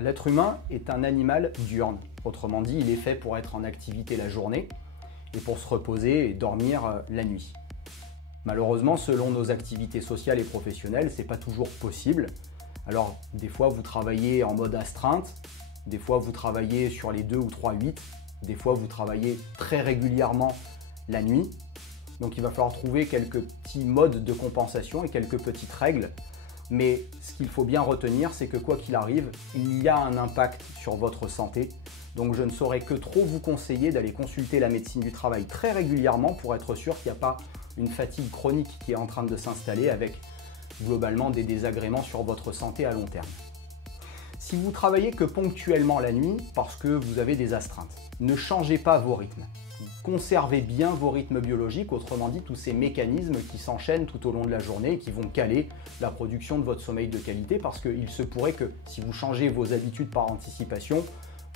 L'être humain est un animal diurne. Autrement dit, il est fait pour être en activité la journée et pour se reposer et dormir la nuit. Malheureusement, selon nos activités sociales et professionnelles, ce n'est pas toujours possible. Alors, des fois, vous travaillez en mode astreinte, des fois, vous travaillez sur les 2 ou 3/8, des fois, vous travaillez très régulièrement la nuit. Donc, il va falloir trouver quelques petits modes de compensation et quelques petites règles. Mais ce qu'il faut bien retenir, c'est que quoi qu'il arrive, il y a un impact sur votre santé. Donc je ne saurais que trop vous conseiller d'aller consulter la médecine du travail très régulièrement pour être sûr qu'il n'y a pas une fatigue chronique qui est en train de s'installer avec globalement des désagréments sur votre santé à long terme. Si vous travaillez que ponctuellement la nuit parce que vous avez des astreintes, ne changez pas vos rythmes. Conservez bien vos rythmes biologiques, autrement dit tous ces mécanismes qui s'enchaînent tout au long de la journée et qui vont caler la production de votre sommeil de qualité parce qu'il se pourrait que si vous changez vos habitudes par anticipation,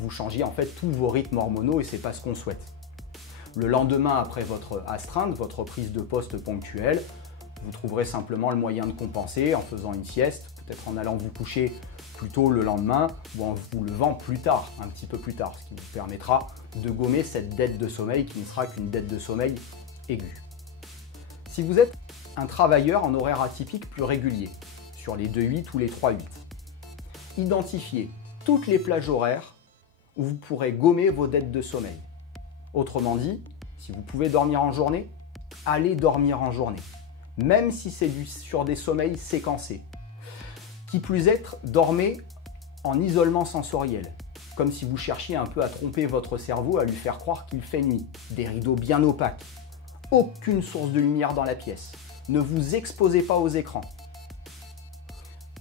vous changiez en fait tous vos rythmes hormonaux et ce n'est pas ce qu'on souhaite. Le lendemain après votre astreinte, votre prise de poste ponctuelle, vous trouverez simplement le moyen de compenser en faisant une sieste, peut-être en allant vous coucher plus tôt le lendemain ou en vous levant plus tard, un petit peu plus tard, ce qui vous permettra de gommer cette dette de sommeil qui ne sera qu'une dette de sommeil aiguë. Si vous êtes un travailleur en horaire atypique plus régulier, sur les 2/8 ou les 3/8, identifiez toutes les plages horaires où vous pourrez gommer vos dettes de sommeil. Autrement dit, si vous pouvez dormir en journée, allez dormir en journée, même si c'est sur des sommeils séquencés. Qui plus est, dormez en isolement sensoriel, comme si vous cherchiez un peu à tromper votre cerveau, à lui faire croire qu'il fait nuit. Des rideaux bien opaques, aucune source de lumière dans la pièce, ne vous exposez pas aux écrans.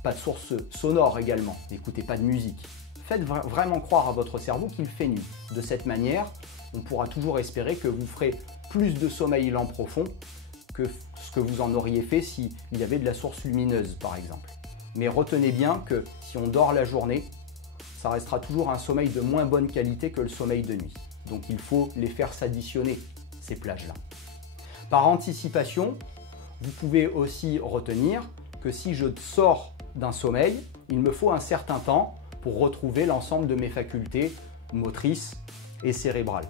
Pas de source sonore également, n'écoutez pas de musique. Faites vraiment croire à votre cerveau qu'il fait nuit. De cette manière, on pourra toujours espérer que vous ferez plus de sommeil lent profond que ce que vous en auriez fait s'il y avait de la source lumineuse par exemple. Mais retenez bien que si on dort la journée, ça restera toujours un sommeil de moins bonne qualité que le sommeil de nuit. Donc il faut les faire s'additionner, ces plages-là. Par anticipation, vous pouvez aussi retenir que si je sors d'un sommeil, il me faut un certain temps pour retrouver l'ensemble de mes facultés motrices et cérébrales.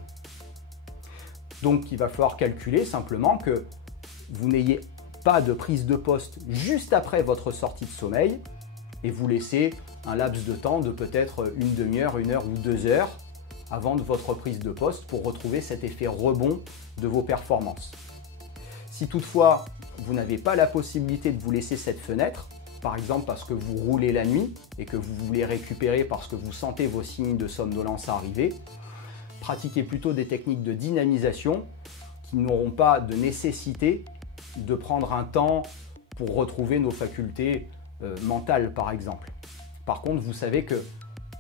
Donc il va falloir calculer simplement que vous n'ayez pas de prise de poste juste après votre sortie de sommeil et vous laissez un laps de temps de peut-être une demi-heure, 1 heure ou 2 heures avant de votre prise de poste pour retrouver cet effet rebond de vos performances. Si toutefois vous n'avez pas la possibilité de vous laisser cette fenêtre, par exemple parce que vous roulez la nuit et que vous voulez récupérer parce que vous sentez vos signes de somnolence arriver, pratiquez plutôt des techniques de dynamisation qui n'auront pas de nécessité de prendre un temps pour retrouver nos facultés mentales par exemple. Par contre, vous savez que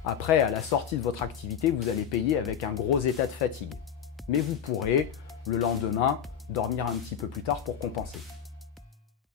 après, à la sortie de votre activité, vous allez payer avec un gros état de fatigue. Mais vous pourrez, le lendemain, dormir un petit peu plus tard pour compenser.